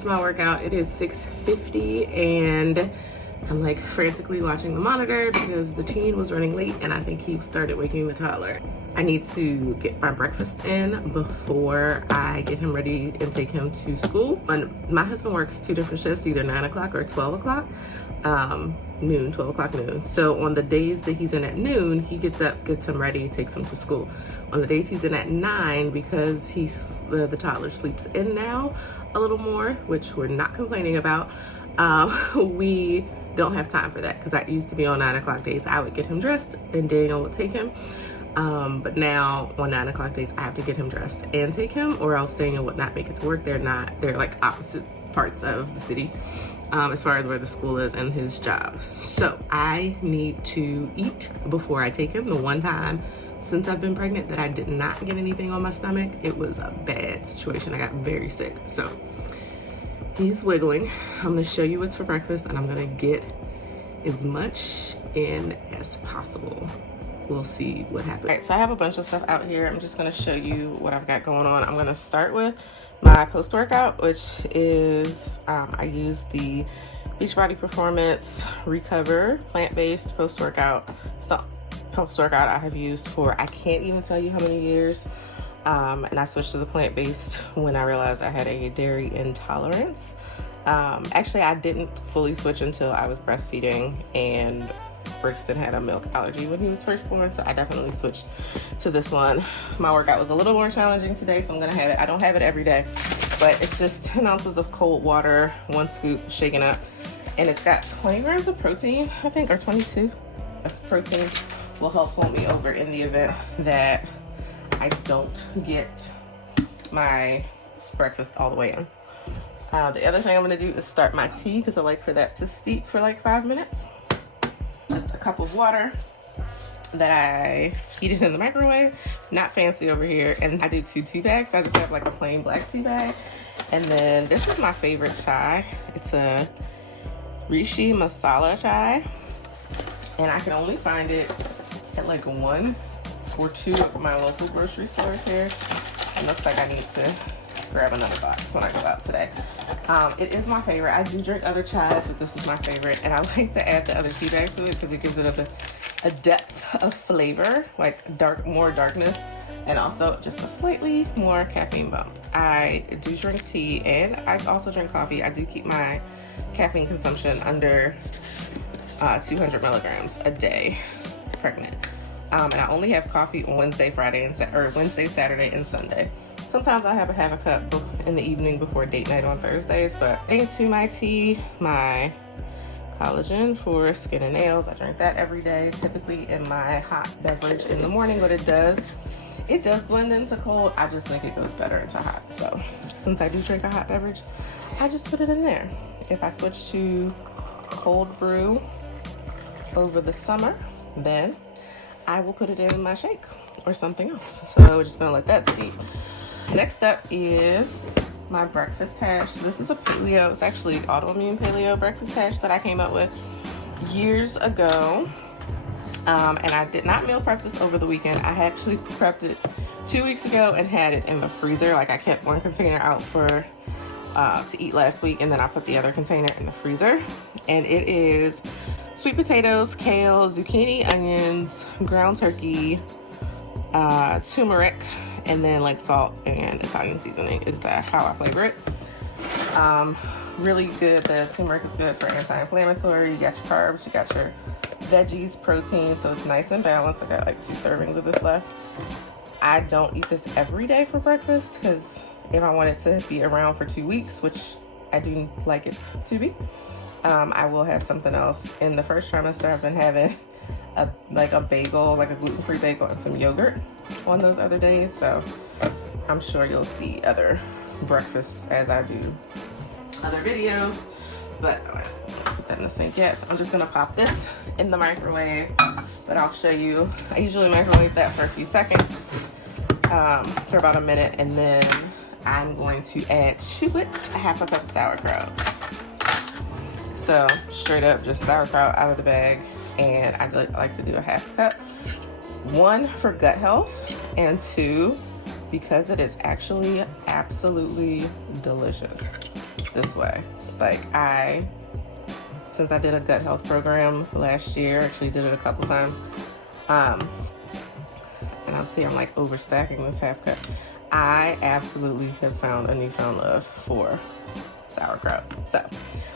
finished my workout. It is 6:50 and I'm like frantically watching the monitor because the teen was running late and I think he started waking the toddler. I need to get my breakfast in before I get him ready and take him to school. And my husband works 2 different shifts, either 9 o'clock or 12 o'clock. Noon, 12 o'clock noon. So on the days that he's in at noon, he gets up, gets him ready, takes him to school. On the days he's in at 9, because the toddler sleeps in now a little more, which we're not complaining about, we don't have time for that, because I used to be on 9 o'clock days. I would get him dressed and Daniel would take him. But now on 9 o'clock days, I have to get him dressed and take him, or else Daniel would not make it to work. They're like opposite parts of the city as far as where the school is and his job. So I need to eat before I take him. The one time since I've been pregnant that I did not get anything on my stomach, it was a bad situation. I got very sick. So he's wiggling. I'm gonna show you what's for breakfast and I'm gonna get as much in as possible. We'll see what happens. All right, so I have a bunch of stuff out here. I'm just gonna show you what I've got going on. I'm gonna start with my post-workout, which is, I use the Beachbody Performance Recover plant-based post-workout. It's the post-workout I have used for, I can't even tell you how many years. And I switched to the plant-based when I realized I had a dairy intolerance. Actually, I didn't fully switch until I was breastfeeding, and Brixton had a milk allergy when he was first born, so I definitely switched to this one. My workout was a little more challenging today, so I'm gonna have it. I don't have it every day, but it's just 10 ounces of cold water, 1 scoop, shaken up, and it's got 20 grams of protein, I think, or 22 of protein. Will help hold me over in the event that I don't get my breakfast all the way in. The other thing I'm gonna do is start my tea, because I like for that to steep for like 5 minutes. Just a cup of water that I heated in the microwave. Not fancy over here. And I do 2 tea bags. I just have like a plain black tea bag. And then this is my favorite chai. It's a Rishi masala chai. And I can only find it at like 1 or 2 of my local grocery stores here. It looks like I need to grab another box when I go out today. It is my favorite. I do drink other chais, but this is my favorite, and I like to add the other tea bag to it because it gives it a depth of flavor, like more darkness, and also just a slightly more caffeine bump. I do drink tea and I also drink coffee. I do keep my caffeine consumption under 200 milligrams a day, pregnant. And I only have coffee on Wednesday, Saturday, and Sunday. Sometimes I have a half a cup in the evening before date night on Thursdays, but into my tea, my collagen for skin and nails. I drink that every day, typically in my hot beverage in the morning, but it does blend into cold. I just think it goes better into hot. So since I do drink a hot beverage, I just put it in there. If I switch to cold brew over the summer, then I will put it in my shake or something else. So we're just gonna let that steep. Next up is my breakfast hash. This is a paleo, it's actually autoimmune paleo breakfast hash that I came up with years ago. And I did not meal prep this over the weekend. I actually prepped it 2 weeks ago and had it in the freezer. Like I kept one container out for to eat last week, and then I put the other container in the freezer. And it is sweet potatoes, kale, zucchini, onions, ground turkey, turmeric, and then like salt and Italian seasoning is how I flavor it. Really good. The turmeric is good for anti-inflammatory. You got your carbs, you got your veggies, protein, so it's nice and balanced. I got like 2 servings of this left. I don't eat this every day for breakfast, because if I want it to be around for 2 weeks, which I do like it to be, I will have something else. In the first trimester, I've been having a bagel, like a gluten-free bagel and some yogurt on those other days. So I'm sure you'll see other breakfasts as I do other videos, but I don't put that in the sink yet. So I'm just gonna pop this in the microwave, but I'll show you. I usually microwave that for a few seconds, for about a minute, and then I'm going to add to it a half a cup of sauerkraut. So straight up just sauerkraut out of the bag, and I like to do a half cup. 1, for gut health, and 2, because it is actually absolutely delicious. this way. Like since I did a gut health program last year, actually did it a couple times, and I'll see I'm like overstacking this half cup. I absolutely have found a newfound love for sauerkraut. So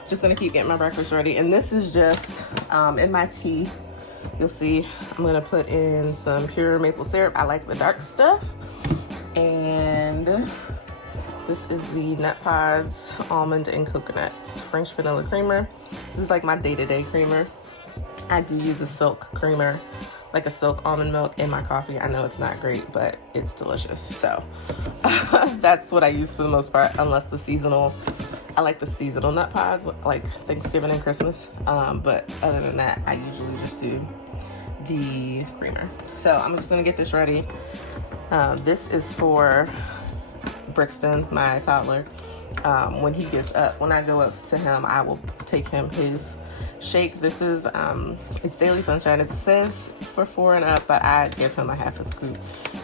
just gonna keep getting my breakfast ready. And this is just in my tea. You'll see I'm gonna put in some pure maple syrup. I like the dark stuff. And this is the Nut Pods almond and coconut French vanilla creamer. This is like my day-to-day creamer. I do use a silk creamer, like a silk almond milk in my coffee. I know it's not great, but it's delicious. So that's what I use for the most part, unless the seasonal, I like the seasonal Nut Pods, like Thanksgiving and Christmas. But other than that, I usually just do the creamer. So I'm just gonna get this ready. This is for Brixton, my toddler. When he gets up, when I go up to him, I will take him his shake. This is it's Daily Sunshine. It says for 4 and up, but I give him a half a scoop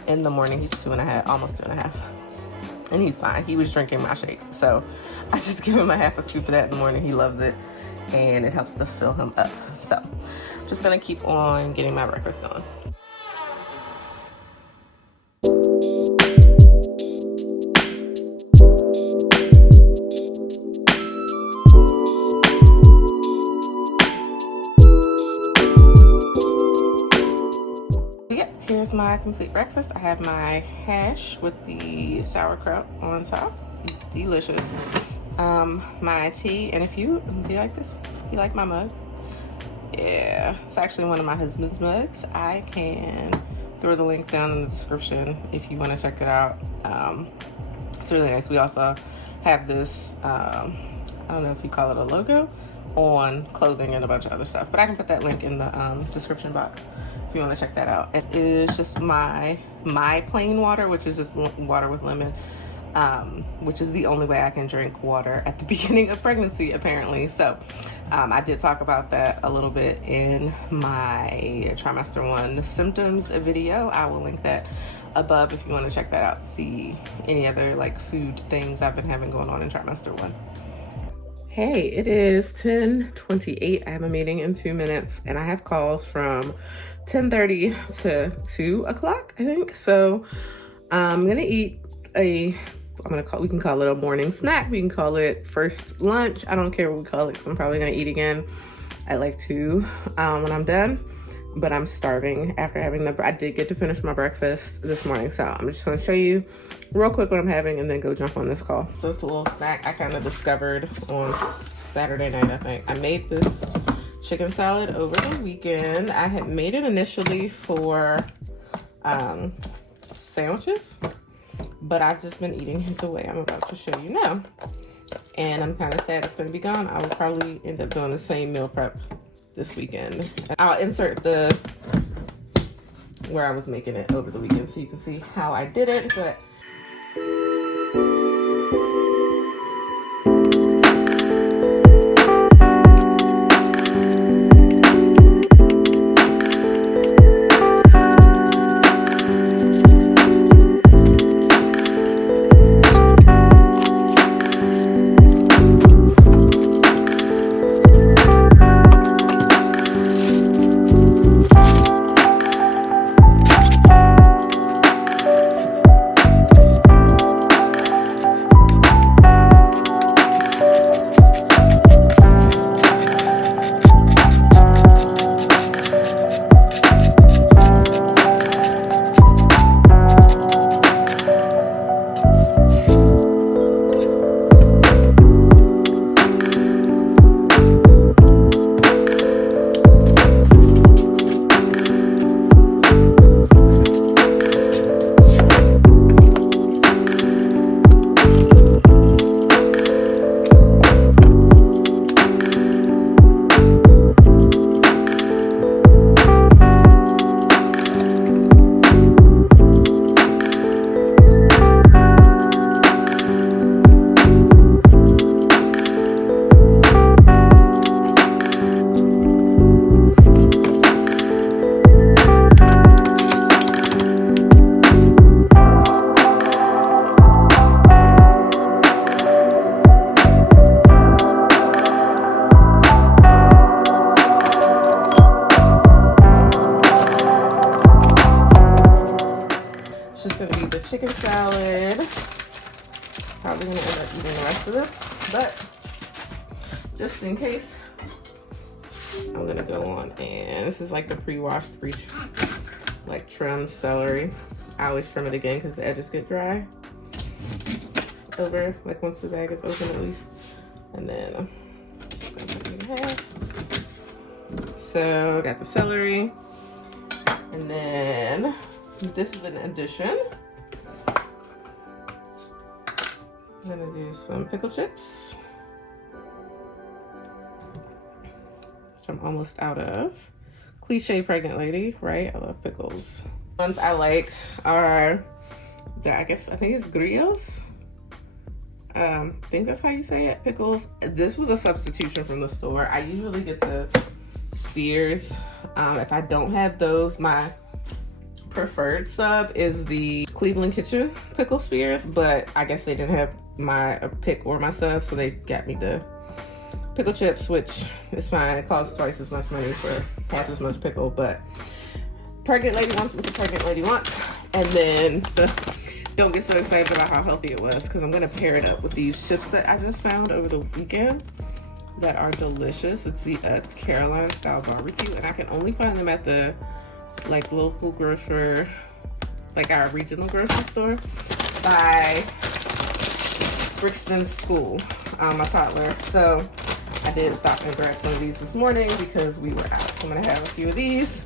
in the morning. He's 2.5, almost 2.5, and he's fine. He was drinking my shakes, so I just give him a half a scoop of that in the morning. He loves it, and it helps to fill him up. So I'm just gonna keep on getting my breakfast going. Here's my complete breakfast. I have my hash with the sauerkraut on top. Delicious. My tea, and if you like this, you like my mug? Yeah, it's actually one of my husband's mugs. I can throw the link down in the description if you want to check it out. It's really nice. We also have this, I don't know if you call it a logo, on clothing and a bunch of other stuff, but I can put that link in the description box if you want to check that out. It is just my plain water, which is just water with lemon, which is the only way I can drink water at the beginning of pregnancy, apparently. So I did talk about that a little bit in my trimester 1 symptoms video. I will link that above if you want to check that out to see any other like food things I've been having going on in trimester 1. Hey, it is 10:28. I have a meeting in 2 minutes, and I have calls from 10:30 to 2 o'clock, I think. So I'm gonna eat we can call it a morning snack. We can call it first lunch. I don't care what we call it, because I'm probably gonna eat again at like 2 when I'm done. But I'm starving after having I did get to finish my breakfast this morning. So I'm just gonna show you real quick what I'm having and then go jump on this call. This little snack I kind of discovered on Saturday night, I think. I made this chicken salad over the weekend. I had made it initially for sandwiches, but I've just been eating it the way I'm about to show you now. And I'm kind of sad it's gonna be gone. I will probably end up doing the same meal prep this weekend. I'll insert where I was making it over the weekend so you can see how I did it. But chicken salad. Probably gonna end up eating the rest of this, but just in case, I'm gonna go on, and this is like the pre-washed, like trimmed celery. I always trim it again because the edges get dry over, like once the bag is open at least. And then cut it in half. So I got the celery, and then this is an addition. I'm gonna do some pickle chips, which I'm almost out of. Cliche pregnant lady, right? I love pickles. Ones I like are, I think it's grillos. I think that's how you say it, pickles. This was a substitution from the store. I usually get the spears. If I don't have those, my preferred sub is the Cleveland Kitchen pickle spears, but I guess they didn't have my pick or my sub, so they got me the pickle chips, which is fine. It costs twice as much money for half as much pickle, but pregnant lady wants what the pregnant lady wants. And then don't get so excited about how healthy it was, because I'm gonna pair it up with these chips that I just found over the weekend that are delicious. It's the Carolina style barbecue, and I can only find them at the like local grocer, like our regional grocery store by Brixton's school, my toddler. So I did stop and grab some of these this morning because we were out. So I'm gonna have a few of these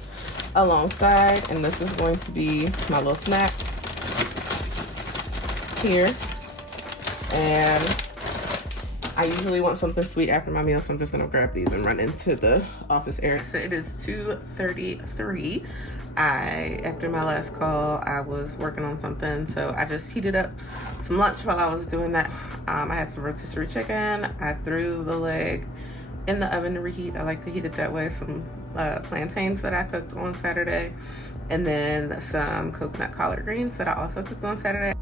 alongside, and this is going to be my little snack here. And I usually want something sweet after my meal, so I'm just gonna grab these and run into the office area. So it is 2:33. After my last call, I was working on something, so I just heated up some lunch while I was doing that. I had some rotisserie chicken. I threw the leg in the oven to reheat. I like to heat it that way. Some plantains that I cooked on Saturday, and then some coconut collard greens that I also cooked on Saturday.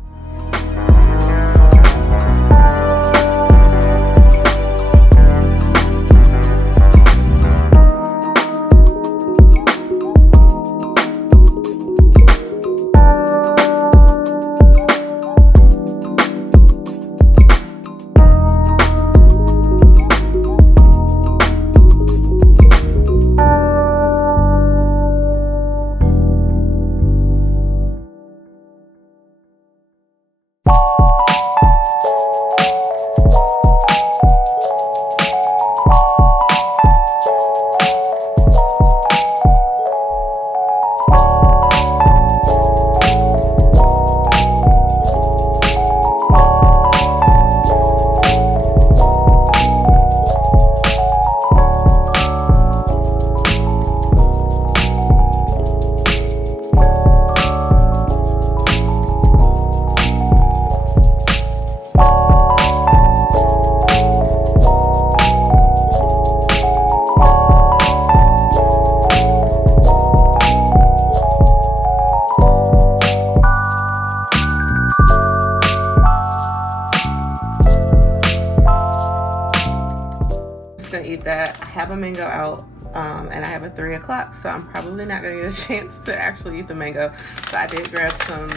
Gonna eat that. I have a mango out, and I have a 3 o'clock, so I'm probably not gonna get a chance to actually eat the mango. So I did grab some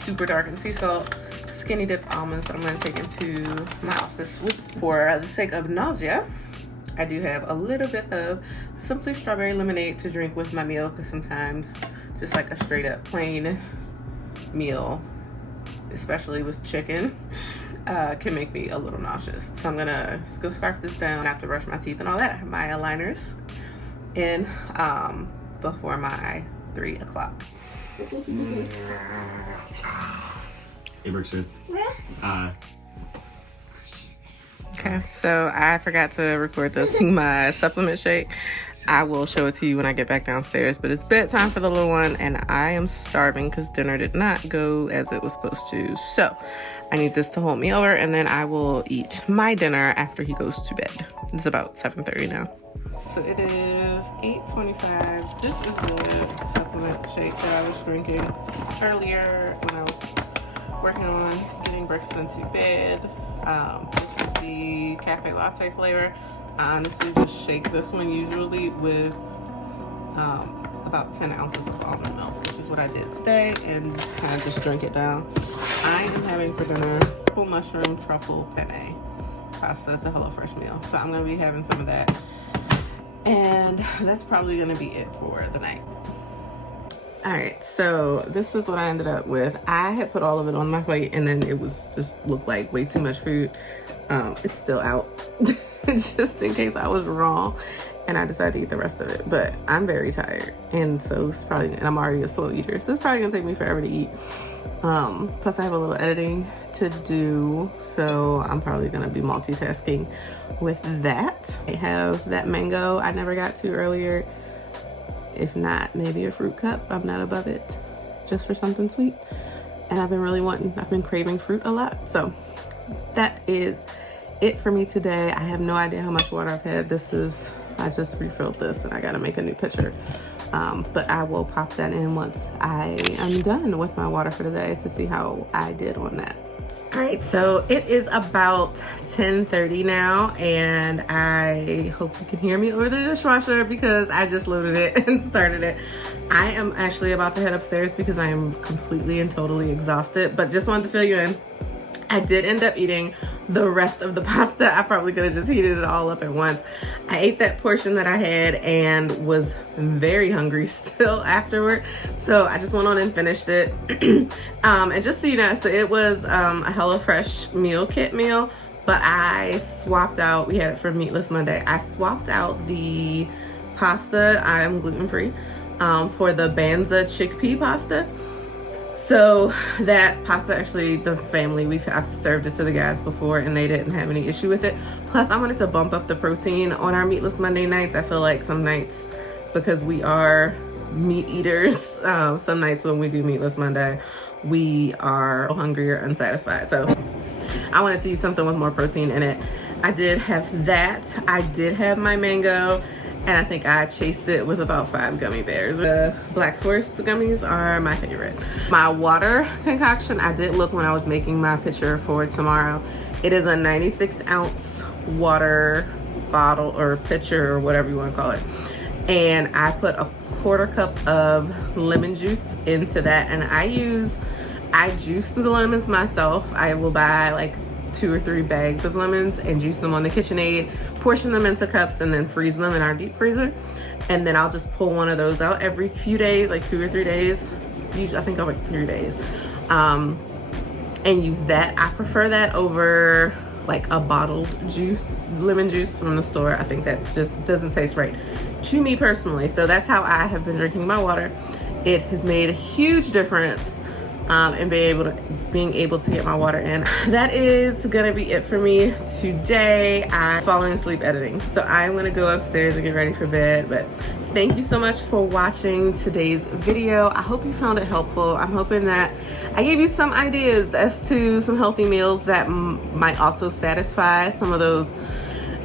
super dark and sea salt skinny dip almonds that I'm gonna take into my office for the sake of nausea. I do have a little bit of Simply Strawberry Lemonade to drink with my meal, because sometimes just like a straight up plain meal, especially with chicken, can make me a little nauseous. So I'm gonna go scarf this down. I have to brush my teeth and all that. I have my aligners in before my 3 o'clock. Hey, Brixton. Okay, so I forgot to record this my supplement shake. I will show it to you when I get back downstairs, but it's bedtime for the little one, and I am starving because dinner did not go as it was supposed to. So I need this to hold me over, and then I will eat my dinner after he goes to bed. It's about 7:30 now. So it is 8:25. This is the supplement shake that I was drinking earlier when I was working on getting Brixton to bed. This is the cafe latte flavor. I honestly just shake this one usually with about about 10 ounces of almond milk, which is what I did today, and kind of just drink it down. I am having for dinner full mushroom truffle penne pasta. It's a HelloFresh meal, so I'm gonna be having some of that, and that's probably gonna be it for the night. All right, so this is what I ended up with. I had put all of it on my plate, and then it was just looked like way too much food. It's still out, just in case I was wrong, and I decided to eat the rest of it. But I'm very tired, and so it's probably, and I'm already a slow eater, so it's probably gonna take me forever to eat. Plus I have a little editing to do, so I'm probably gonna be multitasking with that. I have that mango I never got to earlier. If not, maybe a fruit cup. I'm not above it, just for something sweet. And I've been craving fruit a lot. So that is it for me today. I have no idea how much water I've had. I just refilled this, and I gotta make a new pitcher. But I will pop that in once I am done with my water for today to see how I did on that. All right, so it is about 10:30 now, and I hope you can hear me over the dishwasher because I just loaded it and started it. I am actually about to head upstairs because I am completely and totally exhausted, but just wanted to fill you in. I did end up eating the rest of the pasta. I probably could have just heated it all up at once. I ate that portion that I had and was very hungry still afterward. So I just went on and finished it. And just so you know, so it was a HelloFresh meal kit meal, but I swapped out, we had it for Meatless Monday. I swapped out the pasta, I'm gluten-free, for the Banza chickpea pasta. So that pasta, actually, the family, I've served it to the guys before and they didn't have any issue with it. Plus, I wanted to bump up the protein on our Meatless Monday nights. I feel like some nights, because we are meat eaters, some nights when we do Meatless Monday, we are hungry or unsatisfied. So I wanted to use something with more protein in it. I did have that. I did have my mango, and I think I chased it with about 5 gummy bears. The Black Forest gummies are my favorite. My water concoction, I did look when I was making my pitcher for tomorrow. It is a 96 ounce water bottle or pitcher or whatever you want to call it. And I put a 1/4 cup of lemon juice into that. And I juice the lemons myself. I will buy like 2 or 3 bags of lemons and juice them on the KitchenAid, portion them into cups, and then freeze them in our deep freezer. And then I'll just pull one of those out every few days, like 2 or 3 days. Usually, I think I'm like 3 days. And use that. I prefer that over like a bottled juice, lemon juice from the store. I think that just doesn't taste right to me personally. So that's how I have been drinking my water. It has made a huge difference and being able to get my water in. That is gonna be it for me today. I'm falling asleep editing, so I'm gonna go upstairs and get ready for bed. But thank you so much for watching today's video. I hope you found it helpful. I'm hoping that I gave you some ideas as to some healthy meals that might also satisfy some of those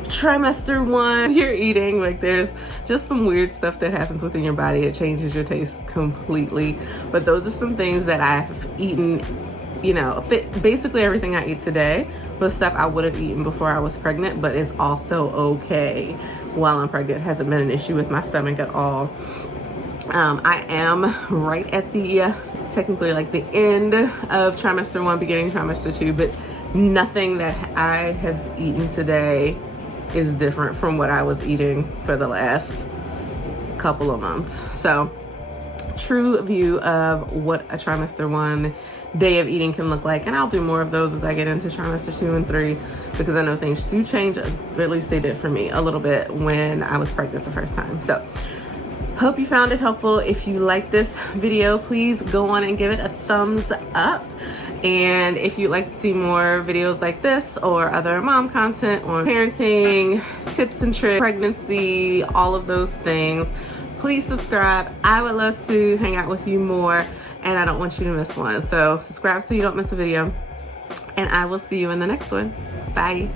trimester ones you're eating. Like, there's just some weird stuff that happens within your body. It changes your taste completely. But those are some things that I've eaten, you know, basically everything I eat today was stuff I would have eaten before I was pregnant, but is also okay while I'm pregnant. It hasn't been an issue with my stomach at all. I am right at the technically like the end of trimester 1, beginning trimester 2, but nothing that I have eaten today is different from what I was eating for the last couple of months. So true view of what a trimester 1 day of eating can look like, and I'll do more of those as I get into trimester 2 and 3, because I know things do change, or at least they did for me a little bit when I was pregnant the first time. So hope you found it helpful. If you like this video, please go on and give it a thumbs up. And if you'd like to see more videos like this or other mom content on parenting, tips and tricks, pregnancy, all of those things, please subscribe. I would love to hang out with you more, and I don't want you to miss one. So subscribe so you don't miss a video, and I will see you in the next one. Bye.